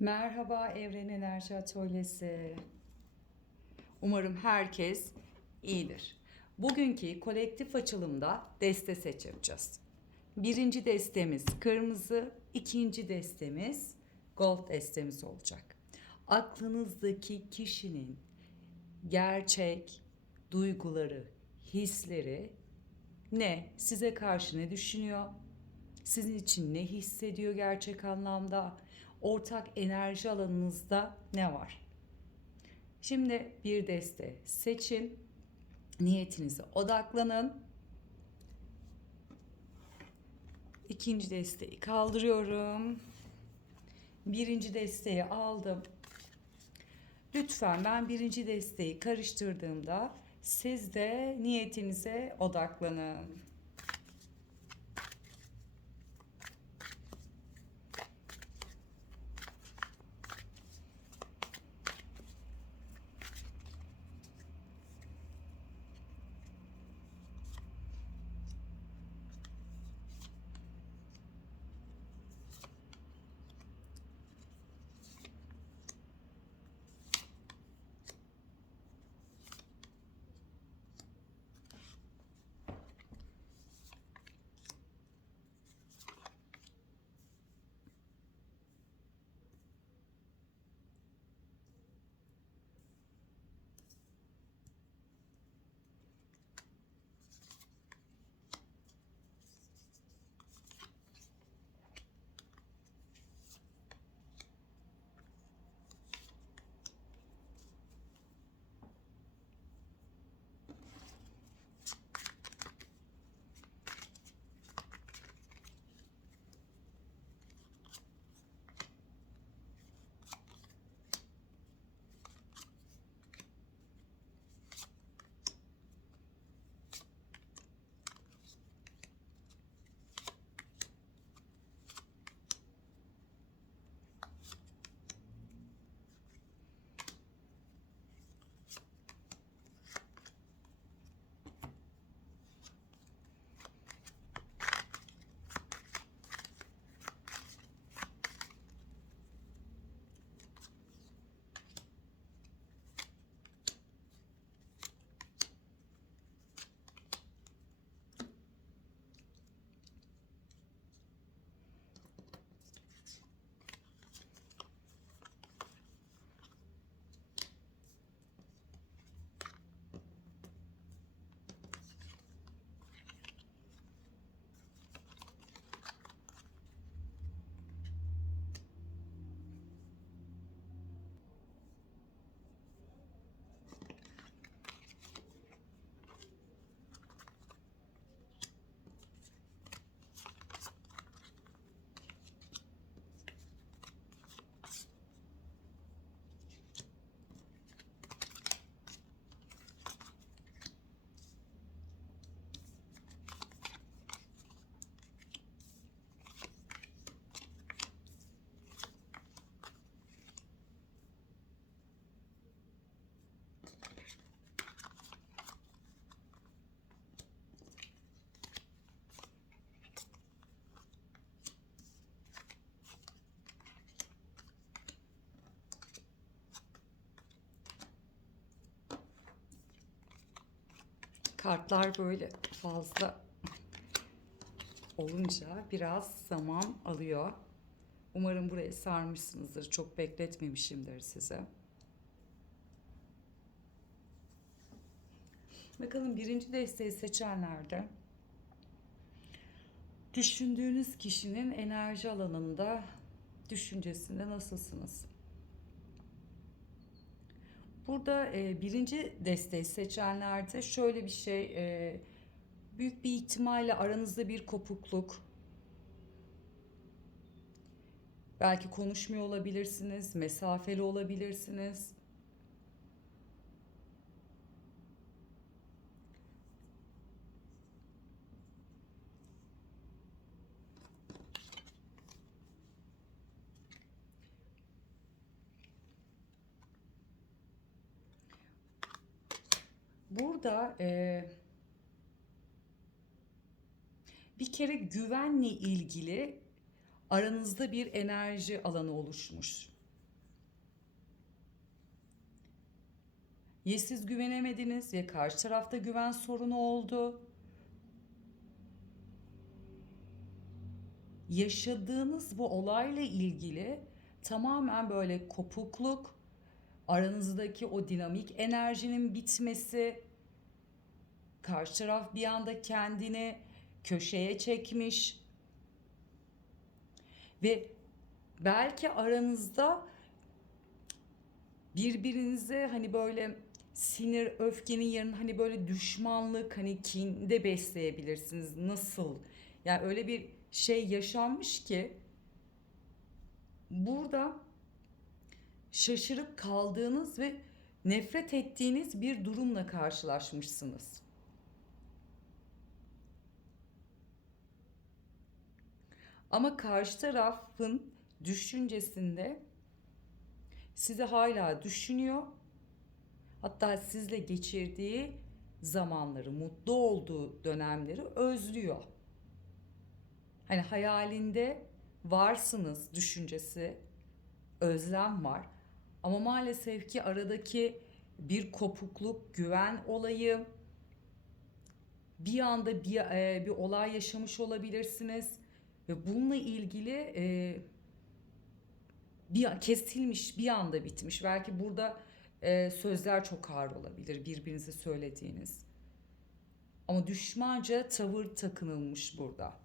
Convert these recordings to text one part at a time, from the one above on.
Merhaba Evren Enerji Atölyesi. Umarım herkes iyidir. Bugünkü kolektif açılımda deste seç yapacağız. Birinci destemiz kırmızı, ikinci destemiz gold destemiz olacak. Aklınızdaki kişinin gerçek duyguları, hisleri ne? Size karşı ne düşünüyor? Sizin için ne hissediyor gerçek anlamda? Ortak enerji alanınızda ne var? Şimdi bir deste seçin. Niyetinize odaklanın. İkinci desteği kaldırıyorum. Birinci desteği aldım. Lütfen ben birinci desteği karıştırdığımda siz de niyetinize odaklanın. Kartlar böyle fazla olunca biraz zaman alıyor. Umarım burayı sarmışsınızdır. Çok bekletmemişimdir size. Bakalım birinci desteği seçenlerde düşündüğünüz kişinin enerji alanında düşüncesinde nasılsınız? Burada e, birinci desteği seçenlerde şöyle bir şey, e, büyük bir ihtimalle aranızda bir kopukluk, belki konuşmuyor olabilirsiniz, mesafeli olabilirsiniz. burada e, bir kere güvenle ilgili aranızda bir enerji alanı oluşmuş. Ya siz güvenemediniz ya karşı tarafta güven sorunu oldu. Yaşadığınız bu olayla ilgili tamamen böyle kopukluk, aranızdaki o dinamik enerjinin bitmesi, karşı taraf bir anda kendini köşeye çekmiş ve belki aranızda birbirinize hani böyle sinir, öfkenin yerine hani böyle düşmanlık, hani kin de besleyebilirsiniz. Nasıl? Yani öyle bir şey yaşanmış ki burada şaşırıp kaldığınız ve nefret ettiğiniz bir durumla karşılaşmışsınız. Ama karşı tarafın düşüncesinde sizi hala düşünüyor. Hatta sizle geçirdiği zamanları, mutlu olduğu dönemleri özlüyor. Hani hayalinde varsınız düşüncesi, özlem var. Ama maalesef ki aradaki bir kopukluk, güven olayı, bir anda bir, e, bir olay yaşamış olabilirsiniz ve bununla ilgili e, bir kesilmiş, bir anda bitmiş. Belki burada e, sözler çok ağır olabilir birbirinize söylediğiniz. Ama düşmanca tavır takınılmış burada.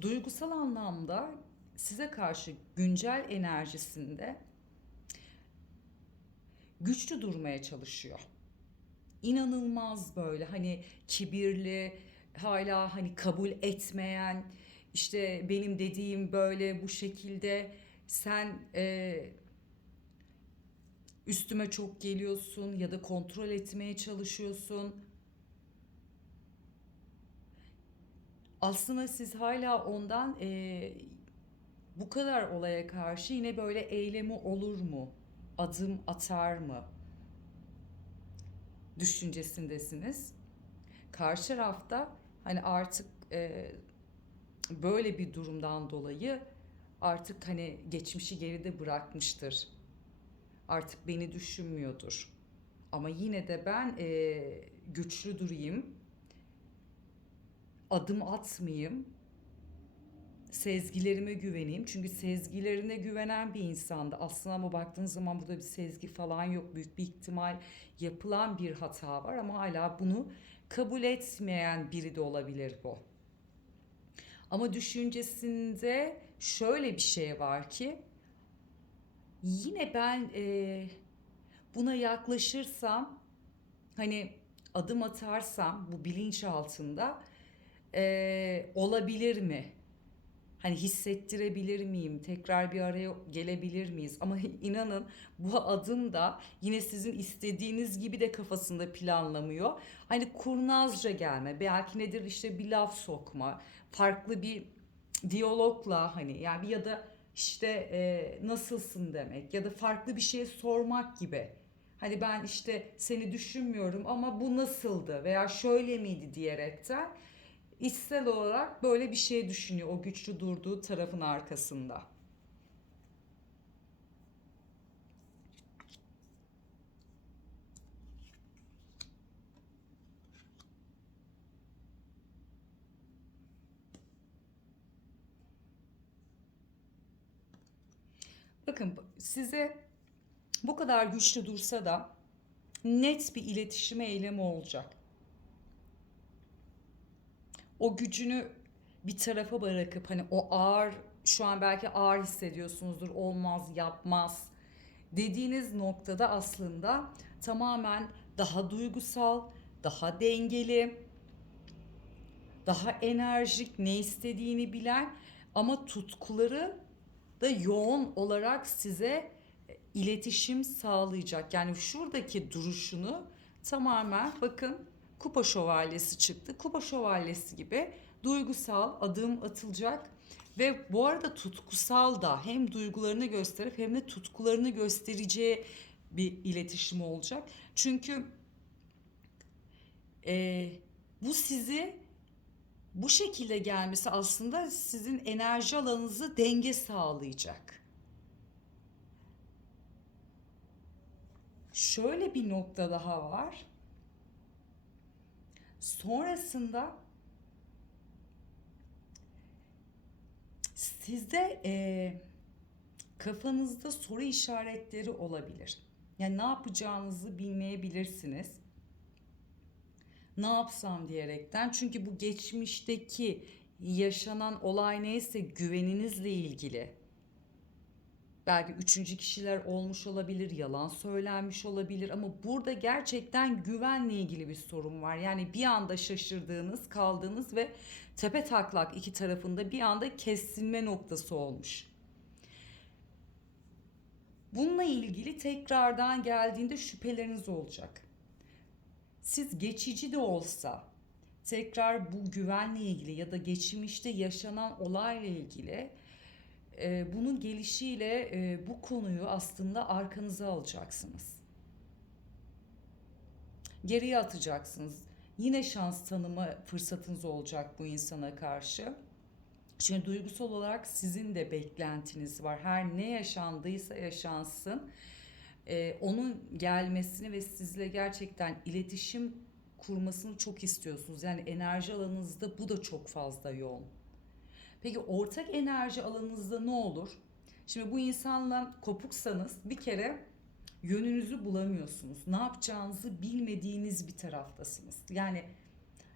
Duygusal anlamda size karşı güncel enerjisinde güçlü durmaya çalışıyor. İnanılmaz böyle hani kibirli, hala hani kabul etmeyen, işte benim dediğim böyle bu şekilde sen e, üstüme çok geliyorsun ya da kontrol etmeye çalışıyorsun. Aslında siz hala ondan e, bu kadar olaya karşı yine böyle eylemi olur mu? Adım atar mı? Düşüncesindesiniz. Karşı tarafta hani artık e, böyle bir durumdan dolayı artık hani geçmişi geride bırakmıştır. Artık beni düşünmüyordur. Ama yine de ben e, güçlü durayım. Adım atmayayım. Sezgilerime güveneyim. Çünkü sezgilerine güvenen bir insandı. Aslında ama baktığınız zaman burada bir sezgi falan yok. Büyük bir ihtimal yapılan bir hata var ama hala bunu kabul etmeyen biri de olabilir bu. Ama düşüncesinde şöyle bir şey var ki yine ben e, buna yaklaşırsam hani adım atarsam bu bilinç altında e, olabilir mi? Hani hissettirebilir miyim? Tekrar bir araya gelebilir miyiz? Ama inanın bu adım da yine sizin istediğiniz gibi de kafasında planlamıyor. Hani kurnazca gelme, belki nedir işte bir laf sokma, farklı bir diyalogla hani yani ya da işte e, nasılsın demek ya da farklı bir şey sormak gibi. Hani ben işte seni düşünmüyorum ama bu nasıldı veya şöyle miydi diyerekten içsel olarak böyle bir şey düşünüyor o güçlü durduğu tarafın arkasında. Bakın size bu kadar güçlü dursa da net bir iletişime eylemi olacak o gücünü bir tarafa bırakıp hani o ağır şu an belki ağır hissediyorsunuzdur olmaz yapmaz dediğiniz noktada aslında tamamen daha duygusal, daha dengeli, daha enerjik, ne istediğini bilen ama tutkuları da yoğun olarak size iletişim sağlayacak. Yani şuradaki duruşunu tamamen bakın kupa şövalyesi çıktı. Kupa şövalyesi gibi duygusal adım atılacak ve bu arada tutkusal da hem duygularını gösterip hem de tutkularını göstereceği bir iletişim olacak. Çünkü e, bu sizi bu şekilde gelmesi aslında sizin enerji alanınızı denge sağlayacak. Şöyle bir nokta daha var. Sonrasında sizde eee, kafanızda soru işaretleri olabilir. Yani ne yapacağınızı bilmeyebilirsiniz. Ne yapsam diyerekten. Çünkü bu geçmişteki yaşanan olay neyse güveninizle ilgili. Belki üçüncü kişiler olmuş olabilir, yalan söylenmiş olabilir ama burada gerçekten güvenle ilgili bir sorun var. Yani bir anda şaşırdığınız, kaldığınız ve tepe taklak iki tarafında bir anda kesilme noktası olmuş. Bununla ilgili tekrardan geldiğinde şüpheleriniz olacak. Siz geçici de olsa tekrar bu güvenle ilgili ya da geçmişte yaşanan olayla ilgili e, bunun gelişiyle e, bu konuyu aslında arkanıza alacaksınız. Geriye atacaksınız. Yine şans tanıma fırsatınız olacak bu insana karşı. Çünkü duygusal olarak sizin de beklentiniz var. Her ne yaşandıysa yaşansın. e, onun gelmesini ve sizle gerçekten iletişim kurmasını çok istiyorsunuz. Yani enerji alanınızda bu da çok fazla yoğun. Peki ortak enerji alanınızda ne olur? Şimdi bu insanla kopuksanız bir kere yönünüzü bulamıyorsunuz. Ne yapacağınızı bilmediğiniz bir taraftasınız. Yani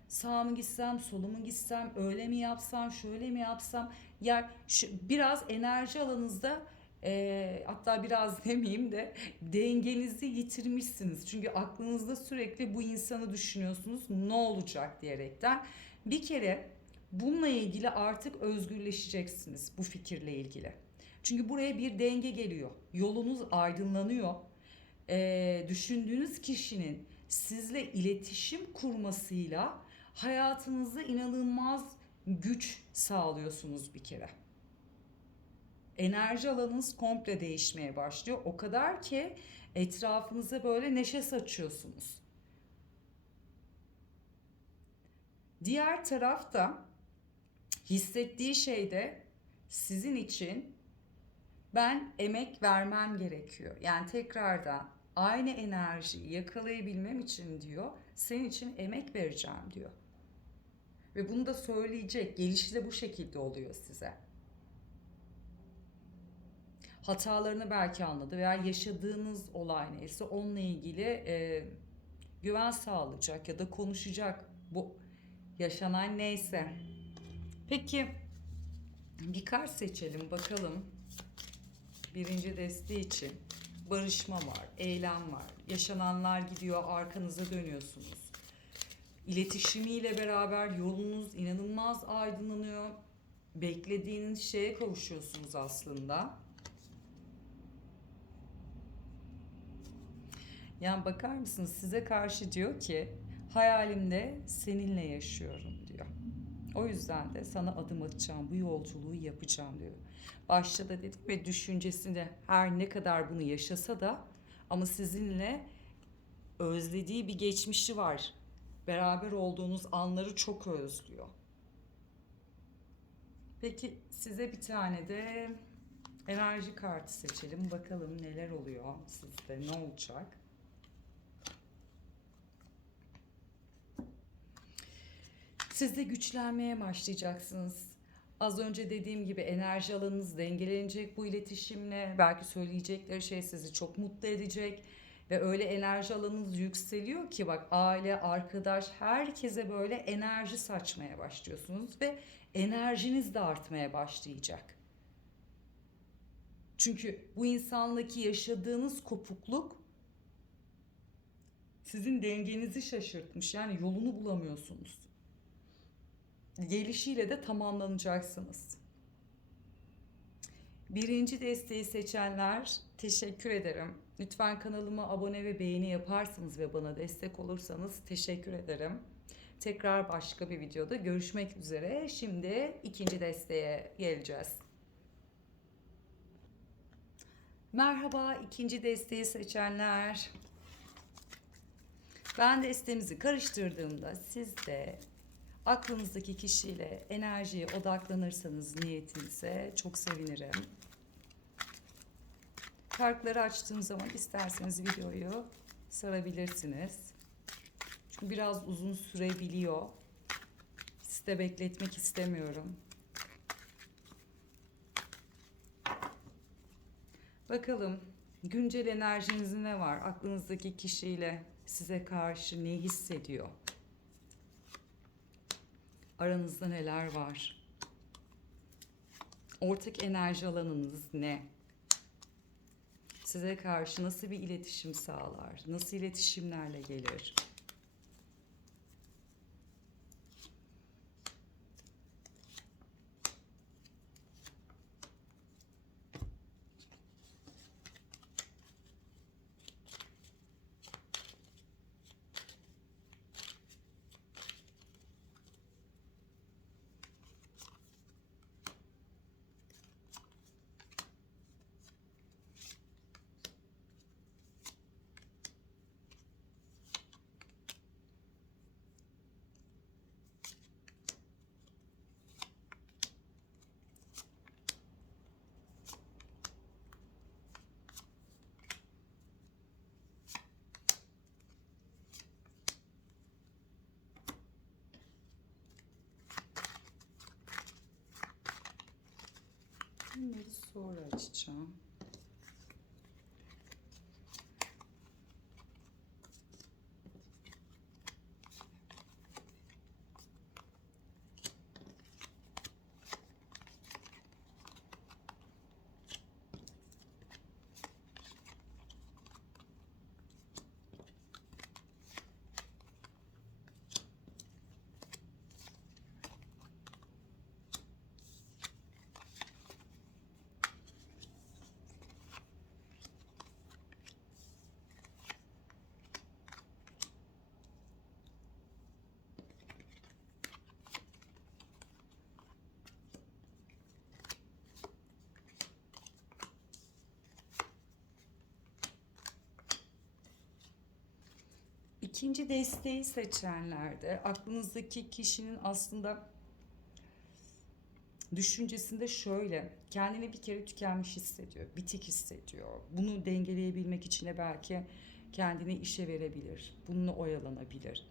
sağa mı gitsem, sola mı gitsem, öyle mi yapsam, şöyle mi yapsam? Yani şu, biraz enerji alanınızda e, hatta biraz demeyeyim de dengenizi yitirmişsiniz. Çünkü aklınızda sürekli bu insanı düşünüyorsunuz ne olacak diyerekten. Bir kere bununla ilgili artık özgürleşeceksiniz bu fikirle ilgili. Çünkü buraya bir denge geliyor. Yolunuz aydınlanıyor. E, düşündüğünüz kişinin sizle iletişim kurmasıyla hayatınızda inanılmaz güç sağlıyorsunuz bir kere. Enerji alanınız komple değişmeye başlıyor. O kadar ki etrafınıza böyle neşe saçıyorsunuz. Diğer tarafta hissettiği şeyde sizin için ben emek vermem gerekiyor. Yani tekrardan aynı enerjiyi yakalayabilmem için diyor senin için emek vereceğim diyor. Ve bunu da söyleyecek. Gelişi de bu şekilde oluyor size. Hatalarını belki anladı veya yaşadığınız olay neyse onunla ilgili e, güven sağlayacak ya da konuşacak bu yaşanan neyse. Peki bir kart seçelim bakalım. Birinci desteği için barışma var, eylem var. Yaşananlar gidiyor, arkanıza dönüyorsunuz. İletişimiyle beraber yolunuz inanılmaz aydınlanıyor. Beklediğiniz şeye kavuşuyorsunuz aslında. Yani bakar mısınız size karşı diyor ki hayalimde seninle yaşıyorum diyor. O yüzden de sana adım atacağım, bu yolculuğu yapacağım diyor. Başta da dedik ve düşüncesinde her ne kadar bunu yaşasa da ama sizinle özlediği bir geçmişi var. Beraber olduğunuz anları çok özlüyor. Peki size bir tane de enerji kartı seçelim. Bakalım neler oluyor sizde, ne olacak? Siz de güçlenmeye başlayacaksınız. Az önce dediğim gibi enerji alanınız dengelenecek bu iletişimle. Belki söyleyecekleri şey sizi çok mutlu edecek. Ve öyle enerji alanınız yükseliyor ki bak aile, arkadaş herkese böyle enerji saçmaya başlıyorsunuz. Ve enerjiniz de artmaya başlayacak. Çünkü bu insandaki yaşadığınız kopukluk sizin dengenizi şaşırtmış. Yani yolunu bulamıyorsunuz gelişiyle de tamamlanacaksınız. Birinci desteği seçenler teşekkür ederim. Lütfen kanalıma abone ve beğeni yaparsanız ve bana destek olursanız teşekkür ederim. Tekrar başka bir videoda görüşmek üzere. Şimdi ikinci desteğe geleceğiz. Merhaba ikinci desteği seçenler. Ben destemizi karıştırdığımda siz de Aklınızdaki kişiyle enerjiye odaklanırsanız niyetinize çok sevinirim. Kartları açtığım zaman isterseniz videoyu sarabilirsiniz. Çünkü biraz uzun sürebiliyor. Sizi de bekletmek istemiyorum. Bakalım güncel enerjinizde ne var? Aklınızdaki kişiyle size karşı ne hissediyor? Aranızda neler var? Ortak enerji alanınız ne? Size karşı nasıl bir iletişim sağlar? Nasıl iletişimlerle gelir? Bunları sonra açacağım. İkinci desteği seçenlerde aklınızdaki kişinin aslında düşüncesinde şöyle kendini bir kere tükenmiş hissediyor, bitik hissediyor. Bunu dengeleyebilmek için de belki kendini işe verebilir, bununla oyalanabilir.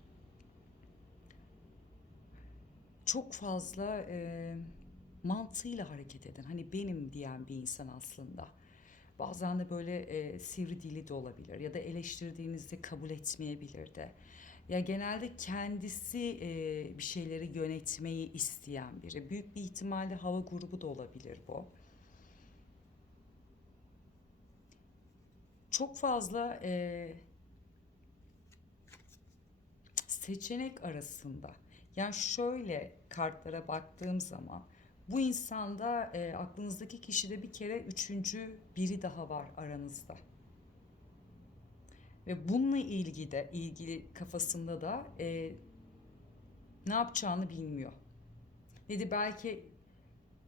Çok fazla e, mantığıyla hareket eden, hani benim diyen bir insan aslında. Bazen de böyle e, sivri dili de olabilir ya da eleştirdiğinizde kabul etmeyebilir de. Ya genelde kendisi e, bir şeyleri yönetmeyi isteyen biri. Büyük bir ihtimalle hava grubu da olabilir bu. Çok fazla e, seçenek arasında. Yani şöyle kartlara baktığım zaman bu insanda e, aklınızdaki kişide bir kere üçüncü biri daha var aranızda. Ve bununla ilgili de ilgili kafasında da e, ne yapacağını bilmiyor. Dedi belki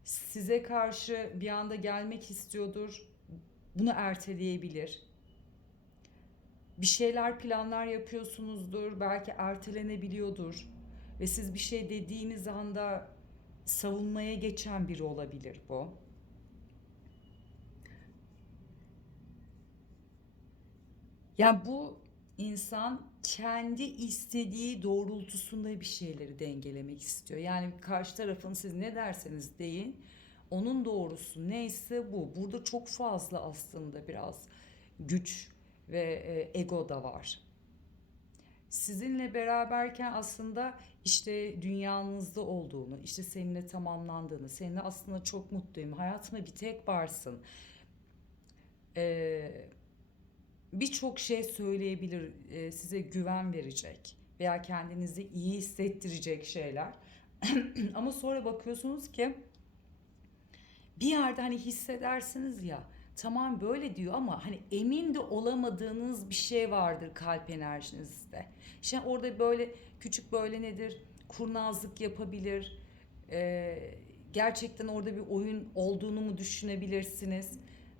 size karşı bir anda gelmek istiyordur. Bunu erteleyebilir. Bir şeyler planlar yapıyorsunuzdur. Belki ertelenebiliyordur. Ve siz bir şey dediğiniz anda savunmaya geçen biri olabilir bu. Yani bu insan kendi istediği doğrultusunda bir şeyleri dengelemek istiyor. Yani karşı tarafın siz ne derseniz deyin onun doğrusu neyse bu. Burada çok fazla aslında biraz güç ve e, ego da var. Sizinle beraberken aslında işte dünyanızda olduğunu, işte seninle tamamlandığını, seninle aslında çok mutluyum, hayatıma bir tek varsın. Ee, Birçok şey söyleyebilir, e, size güven verecek veya kendinizi iyi hissettirecek şeyler. Ama sonra bakıyorsunuz ki bir yerde hani hissedersiniz ya tamam böyle diyor ama hani emin de olamadığınız bir şey vardır kalp enerjinizde. İşte orada böyle küçük böyle nedir kurnazlık yapabilir. Ee, gerçekten orada bir oyun olduğunu mu düşünebilirsiniz.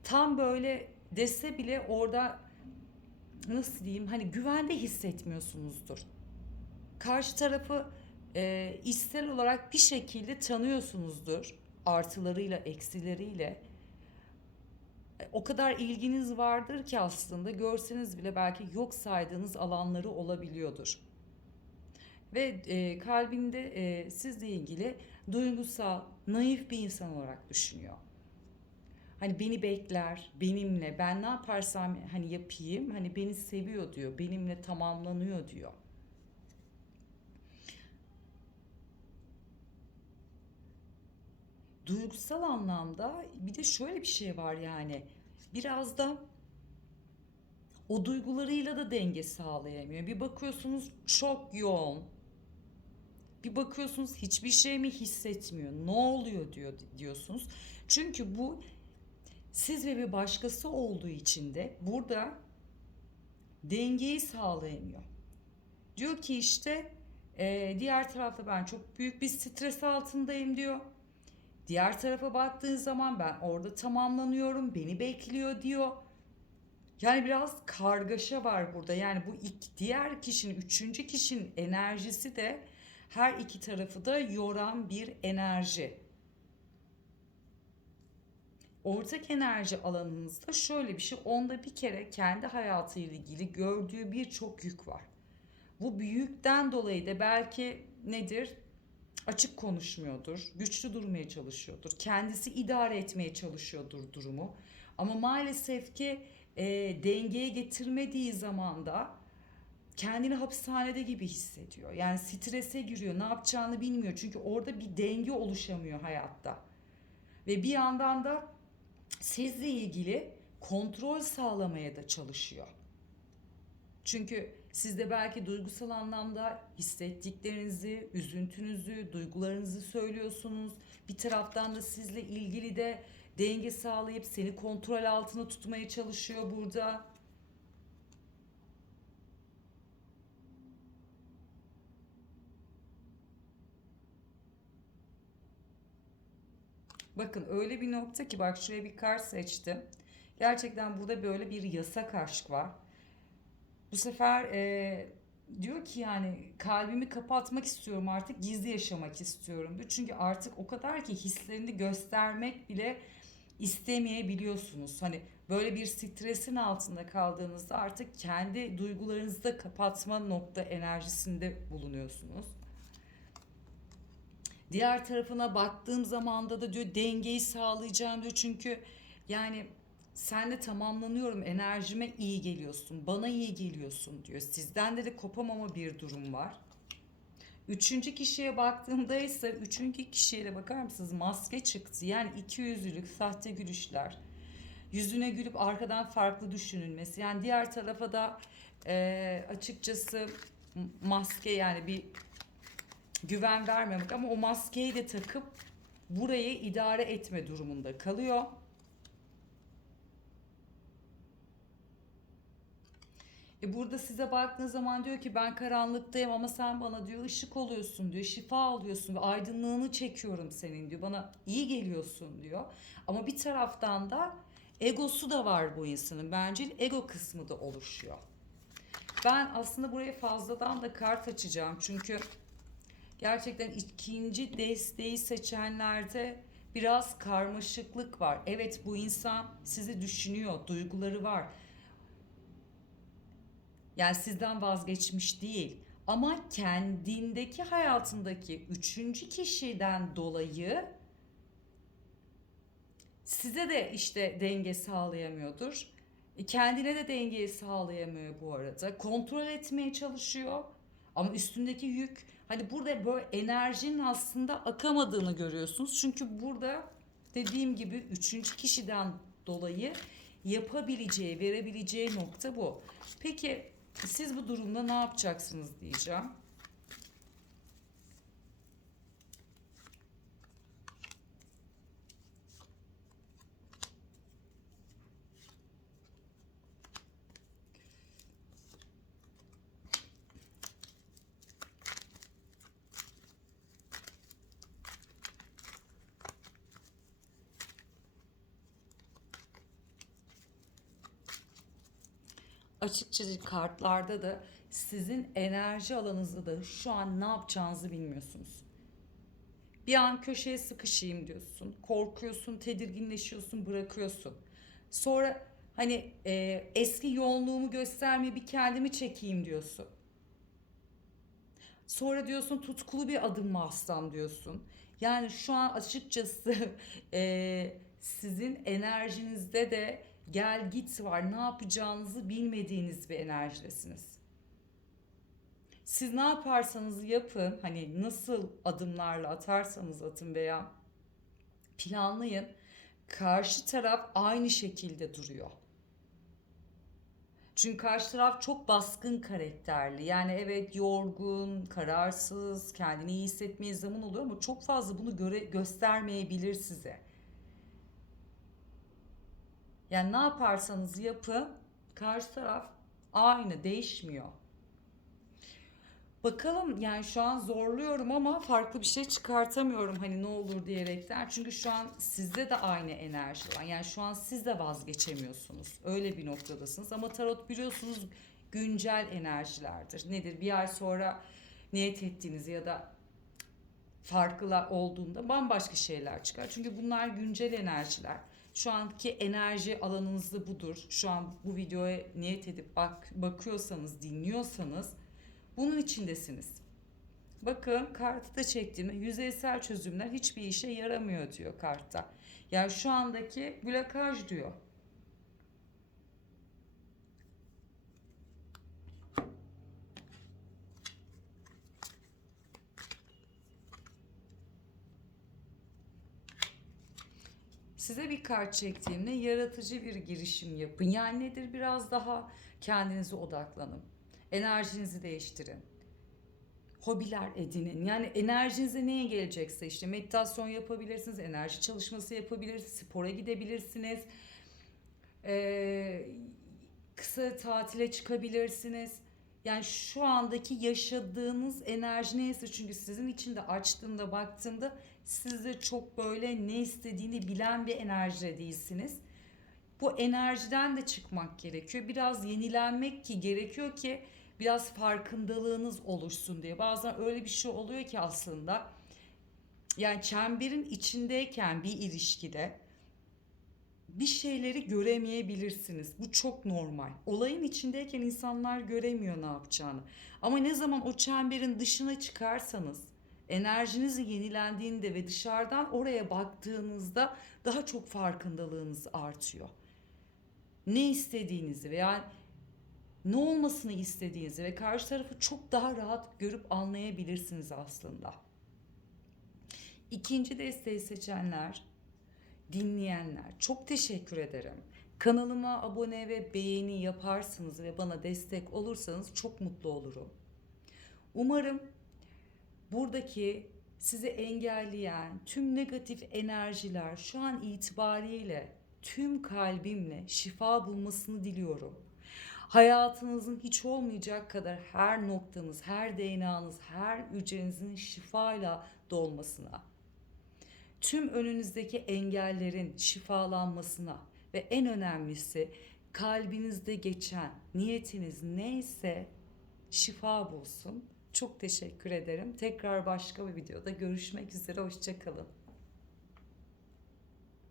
Tam böyle dese bile orada nasıl diyeyim hani güvende hissetmiyorsunuzdur. Karşı tarafı e, içsel olarak bir şekilde tanıyorsunuzdur. Artılarıyla, eksileriyle. E, O kadar ilginiz vardır ki aslında görseniz bile belki yok saydığınız alanları olabiliyordur. Ve e, kalbinde e, sizle ilgili duygusal, naif bir insan olarak düşünüyor. Hani beni bekler, benimle, ben ne yaparsam hani yapayım, hani beni seviyor diyor, benimle tamamlanıyor diyor. Duygusal anlamda bir de şöyle bir şey var yani. Biraz da o duygularıyla da denge sağlayamıyor. Bir bakıyorsunuz çok yoğun. Bir bakıyorsunuz hiçbir şey mi hissetmiyor? Ne oluyor diyor diyorsunuz. Çünkü bu siz ve bir başkası olduğu için de burada dengeyi sağlayamıyor. Diyor ki işte e, diğer tarafta ben çok büyük bir stres altındayım diyor. Diğer tarafa baktığın zaman ben orada tamamlanıyorum, beni bekliyor diyor. Yani biraz kargaşa var burada. Yani bu iki, diğer kişinin, üçüncü kişinin enerjisi de her iki tarafı da yoran bir enerji. Ortak enerji alanınızda şöyle bir şey, onda bir kere kendi hayatıyla ilgili gördüğü birçok yük var. Bu büyükten dolayı da belki nedir? Açık konuşmuyordur, güçlü durmaya çalışıyordur, kendisi idare etmeye çalışıyordur durumu. Ama maalesef ki e, dengeye getirmediği zaman da kendini hapishanede gibi hissediyor. Yani strese giriyor, ne yapacağını bilmiyor. Çünkü orada bir denge oluşamıyor hayatta. Ve bir yandan da sizle ilgili kontrol sağlamaya da çalışıyor. Çünkü siz de belki duygusal anlamda hissettiklerinizi, üzüntünüzü, duygularınızı söylüyorsunuz. Bir taraftan da sizle ilgili de denge sağlayıp seni kontrol altına tutmaya çalışıyor burada. Bakın öyle bir nokta ki bak şuraya bir kart seçtim. Gerçekten burada böyle bir yasak aşk var. Bu sefer e, diyor ki yani kalbimi kapatmak istiyorum artık gizli yaşamak istiyorum. Çünkü artık o kadar ki hislerini göstermek bile istemeyebiliyorsunuz. Hani böyle bir stresin altında kaldığınızda artık kendi duygularınızı da kapatma nokta enerjisinde bulunuyorsunuz. Diğer tarafına baktığım zamanda da diyor dengeyi sağlayacağım diyor. Çünkü yani senle tamamlanıyorum enerjime iyi geliyorsun bana iyi geliyorsun diyor. Sizden de de kopamama bir durum var. Üçüncü kişiye baktığımda ise üçüncü kişiye de bakar mısınız maske çıktı. Yani iki yüzlülük, sahte gülüşler. Yüzüne gülüp arkadan farklı düşünülmesi. Yani diğer tarafa da e, açıkçası maske yani bir güven vermemek ama o maskeyi de takıp burayı idare etme durumunda kalıyor. E burada size baktığınız zaman diyor ki ben karanlıktayım ama sen bana diyor ışık oluyorsun diyor. Şifa alıyorsun ve aydınlığını çekiyorum senin diyor. Bana iyi geliyorsun diyor. Ama bir taraftan da egosu da var bu insanın. Bence ego kısmı da oluşuyor. Ben aslında buraya fazladan da kart açacağım. Çünkü gerçekten ikinci desteği seçenlerde biraz karmaşıklık var. Evet bu insan sizi düşünüyor, duyguları var. Yani sizden vazgeçmiş değil. Ama kendindeki hayatındaki üçüncü kişiden dolayı size de işte denge sağlayamıyordur. E, Kendine de dengeyi sağlayamıyor bu arada. Kontrol etmeye çalışıyor. Ama üstündeki yük hani burada böyle enerjinin aslında akamadığını görüyorsunuz. Çünkü burada dediğim gibi üçüncü kişiden dolayı yapabileceği, verebileceği nokta bu. Peki siz bu durumda ne yapacaksınız diyeceğim. Açıkçası kartlarda da sizin enerji alanınızda da şu an ne yapacağınızı bilmiyorsunuz. Bir an köşeye sıkışayım diyorsun. Korkuyorsun, tedirginleşiyorsun, bırakıyorsun. Sonra hani e, eski yoğunluğumu göstermeye bir kendimi çekeyim diyorsun. Sonra diyorsun tutkulu bir adım mı atsam diyorsun. Yani şu an açıkçası e, sizin enerjinizde de gel git var. Ne yapacağınızı bilmediğiniz bir enerjidesiniz. Siz ne yaparsanız yapın, hani nasıl adımlarla atarsanız atın veya planlayın. Karşı taraf aynı şekilde duruyor. Çünkü karşı taraf çok baskın karakterli. Yani evet yorgun, kararsız, kendini iyi hissetmeye zaman oluyor ama çok fazla bunu göre göstermeyebilir size. Yani ne yaparsanız yapın, karşı taraf aynı, değişmiyor. Bakalım yani şu an zorluyorum ama farklı bir şey çıkartamıyorum hani ne olur diyerekten. Çünkü şu an sizde de aynı enerji var. Yani şu an siz de vazgeçemiyorsunuz. Öyle bir noktadasınız ama tarot biliyorsunuz güncel enerjilerdir. Nedir? Bir ay sonra niyet ettiğiniz ya da farklı olduğunda bambaşka şeyler çıkar. Çünkü bunlar güncel enerjiler. Şu anki enerji alanınızda budur. Şu an bu videoya niyet edip bak bakıyorsanız, dinliyorsanız bunun içindesiniz. Bakın kartı da çektiğimde yüzeysel çözümler hiçbir işe yaramıyor diyor kartta. Yani şu andaki blokaj diyor. Size bir kart çektiğimde yaratıcı bir girişim yapın. Yani nedir? Biraz daha kendinize odaklanın. Enerjinizi değiştirin. Hobiler edinin. Yani enerjinize neye gelecekse işte meditasyon yapabilirsiniz, enerji çalışması yapabilirsiniz, spora gidebilirsiniz. Ee, kısa tatile çıkabilirsiniz. Yani şu andaki yaşadığınız enerji neyse çünkü sizin içinde açtığımda baktığımda siz de çok böyle ne istediğini bilen bir enerjide değilsiniz. Bu enerjiden de çıkmak gerekiyor. Biraz yenilenmek ki gerekiyor ki biraz farkındalığınız oluşsun diye. Bazen öyle bir şey oluyor ki aslında yani çemberin içindeyken bir ilişkide bir şeyleri göremeyebilirsiniz. Bu çok normal. Olayın içindeyken insanlar göremiyor ne yapacağını. Ama ne zaman o çemberin dışına çıkarsanız, enerjiniz yenilendiğinde ve dışarıdan oraya baktığınızda daha çok farkındalığınız artıyor. Ne istediğinizi veya ne olmasını istediğinizi ve karşı tarafı çok daha rahat görüp anlayabilirsiniz aslında. İkinci desteği seçenler, dinleyenler çok teşekkür ederim. Kanalıma abone ve beğeni yaparsınız ve bana destek olursanız çok mutlu olurum. Umarım buradaki sizi engelleyen tüm negatif enerjiler şu an itibariyle tüm kalbimle şifa bulmasını diliyorum. Hayatınızın hiç olmayacak kadar her noktanız, her DNA'nız, her hücrenizin şifayla dolmasına, tüm önünüzdeki engellerin şifalanmasına ve en önemlisi kalbinizde geçen niyetiniz neyse şifa bulsun. Çok teşekkür ederim. Tekrar başka bir videoda görüşmek üzere. Hoşçakalın.